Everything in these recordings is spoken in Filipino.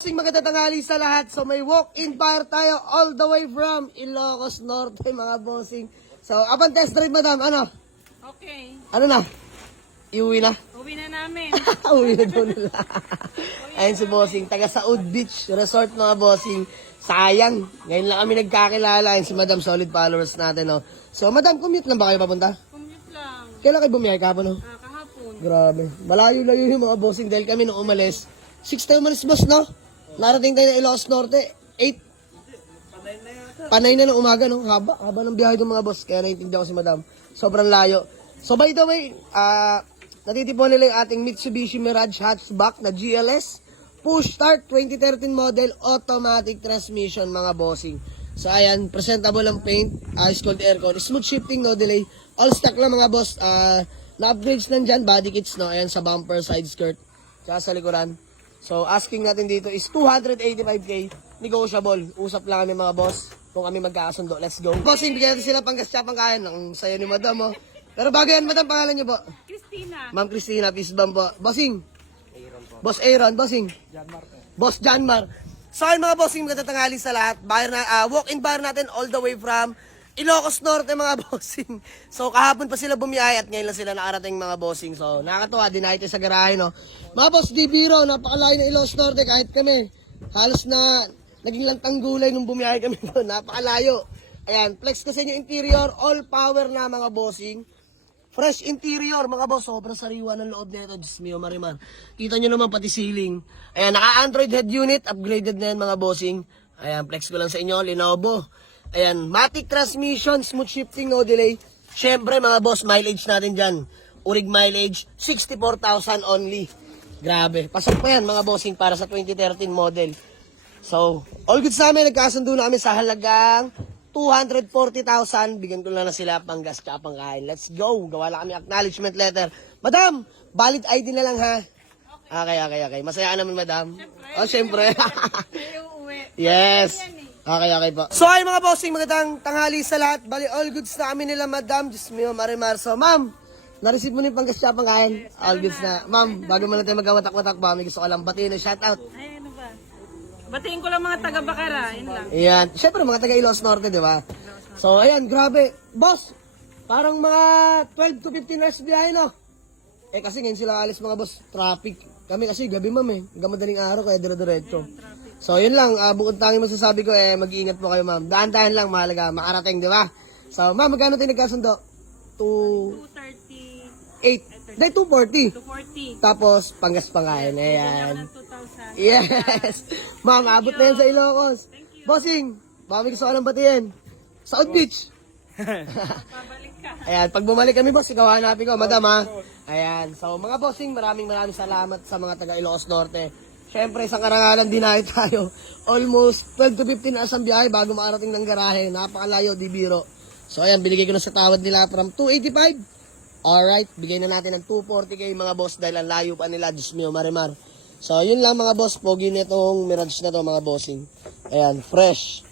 Magandang tanghali sa lahat. So may walk-in fire tayo all the way from Ilocos Norte mga bossing. So abang test drive madam, ano? Okay. Ano na? Iuwi na? Uwi na namin. Uwi na doon nila. Ayun si bossing, taga Saud Beach Resort mga bossing. Sayang, ngayon lang kami nagkakilala. Ayun si madam, solid followers natin. No? So madam, commute lang ba kayo papunta? Commute lang. Kailan kayo bumiyay kahapon? No? Kahapon. Grabe. Malayo-layo yung mga bossing dahil kami nung umalis. 6 tayo umalis boss, no? Narating tayo ng Ilocos Norte. 8. Panay na ng umaga, no? Haba ng biyahe ng mga boss. Kaya naiintindihan ko si madam. Sobrang layo. So by the way, natitipon nila yung ating Mitsubishi Mirage hatchback na GLS. Push start 2013 model automatic transmission mga bossing. So ayan, presentable ang paint, ice cold aircon, smooth shifting, no delay. All stock lang mga boss. Na-upgrades nandyan, body kits, no? Ayan sa bumper, side skirt, tsaka sa likuran. So, asking natin dito is 285k, negotiable. Usap lang kami mga boss, kung kami magkakasundo. Let's go. Bossing, bigyan natin sila panggasya pangkain. Ang sayo ni madam, oh. Pero bago yan, madam, pangalan niyo po? Christina. Ma'am Christina, peace bomb po. Bossing. Aaron po. Boss Aaron, bossing. Janmar po. Boss Janmar. So, ayun mga bossing, magandang tanghali sa lahat. Walk-in bar natin all the way from Ilocos Norte mga bossing. So kahapon pa sila bumiyay at ngayon lang sila nakarating mga bossing. So nakakatuwa din natin sa garahe, no. Mga boss, di biro, napakalayo ng Ilocos Norte kahit kami. Halos na naging lantang gulay nung bumiyay kami doon. Napakalayo. Ayan, flex kasi yung interior, all power na mga bossing. Fresh interior mga boss, sobrang sariwa ng loob nito. Diyos mio marimar. Kita nyo naman pati ceiling. Ayan, naka-Android head unit, upgraded na yan mga bossing. Ayan, flex ko lang sa inyo, Lenovo. Ayan, matic transmission, smooth shifting, no delay. Syempre mga boss, mileage natin dyan. Urig mileage, 64,000 only. Grabe. Pasok pa yan mga bossing para sa 2013 model. So, all good sa amin. Nagkasundo na kami sa halagang 240,000. Bigyan ko lang na sila pang gas ka pang kain. Let's go. Gawa lang kami acknowledgement letter. Madam, valid ID na lang ha. Okay. Masaya naman madam. Siyempre. Oh, syempre. Yes. Okay po. So ay mga bossing, magandang tanghali sa lahat. Bali, all goods na kami nila madam. Diyos mio, marimar. So ma'am, na-receive mo na yung panggasya pang kain? Yes, all goods na. Ma'am, bago mo natin magkawatak-watak ba, may gusto ko lang batiin na shoutout. Ay, ano ba? Batiin ko lang mga taga-Bakara, yun lang. Ayan. Siyempre, mga taga-Ilocos Norte, di ba? So, ayan, grabe. Boss, parang mga 12 to 15 hours biyahe, no? Eh, kasi ngayon sila alis mga boss, traffic. Kami kasi gabi ma'am eh. Hanggang madaling araw, kaya dire-diretso. So, yun lang. Bukod tanging masasabi ko, mag-iingat po kayo, ma'am. Daan-daan lang, mahalaga. Makarating, di ba? So, ma'am, magkano tayo nagkasundo? 238. Dahil 240. 240. Tapos, panggas pangkain. Ayan. 2,000. Yes. Ma'am, abot na yan sa Ilocos. Bossing, baka may gusto ka lang batiin. Saud Beach. Pabalik ka. Ayan, pag bumalik kami, boss, ikaw hanapin ko, madam, ha? Ayan. So, mga bossing, maraming salamat sa mga taga Ilocos Norte. Siyempre, isang karangalan din tayo. Almost 12 to 15 hours ang biyahe bago makarating ng garahe. Napakalayo, di biro. So, ayan, binigay ko na sa tawad nila from 285. Alright, bigay na natin ng 240k mga boss dahil ang layo pa nila. Diyos mio, marimar. So, yun lang mga boss. Pogi na itong Mirage na to mga bossing. Ayan, fresh.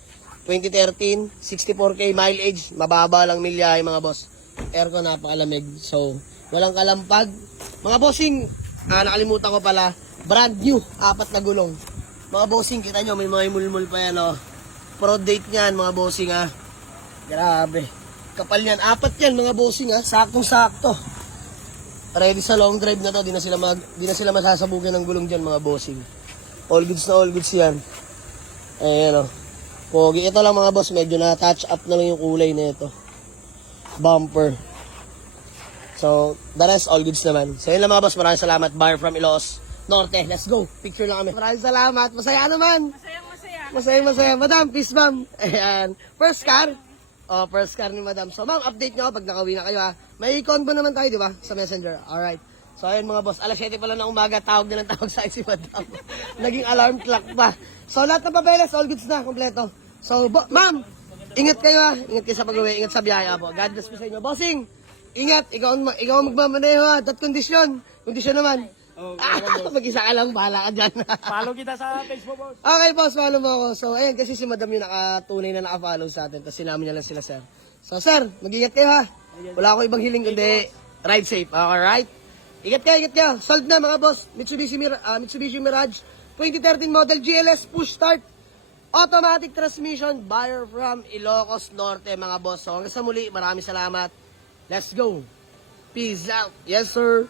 2013, 64k mileage. Mababa lang milyahe mga boss. Aircon napakalamig. So, walang kalampag. Mga bossing, nakalimutan ko pala. Brand new, 4 na gulong. Mga bossing, kita nyo, may mga imulmul pa yan, oh. Pro date niyan, mga bossing, ha. Grabe. Kapal yan. 4 yan, mga bossing, ha. Saktong-sakto. Ready sa long drive na to. Di na sila masasabukin ng gulong dyan, mga bossing. All goods na all goods yan. Ayan, oh. Pogi. Ito lang, mga boss. Medyo na-touch up na lang yung kulay na ito. Bumper. So, the rest, all goods naman. So, yun lang, mga boss. Maraming salamat. Bar from Ilocos Norte. Let's go. Picture lang kami. Maraming salamat. Masaya naman. Masaya. Madam, peace ma'am. Ayan. First car. Oh, first car ni madam. So, ma'am, update nyo pag nakauwi na kayo, ha. May combo naman tayo, di ba? Sa messenger. Alright. So, ayun mga boss. Alas 7 pa lang ng umaga. Tawag na ng tawag sa si madam. Naging alarm clock pa. So, lahat ng papeles, all goods na. Kompleto. So, ma'am, ingat kayo, ha. Ingat kayo sa pag-uwi. Ingat sa biyahe, po. God bless po sa inyo. Bossing, ingat. Ikaw ang magmamaneho, ha. That condition. Kondisyon naman. Mag-isa ka lang, bahala ka dyan. Follow kita sa Facebook, boss. Okay, boss, follow mo ako. So, ayan, kasi si madam yung nakatunay na naka-follow sa atin. Tapos sinamin niya lang sila, sir. So, sir, mag-ingat kayo, ha. Wala akong ibang hiling, kundi ride safe. Alright? Ingat kayo. Solved na, mga boss. Mitsubishi Mirage 2013 model GLS push start. Automatic transmission, buyer from Ilocos Norte, mga boss. So hanggang sa muli, maraming salamat. Let's go. Peace out. Yes, sir.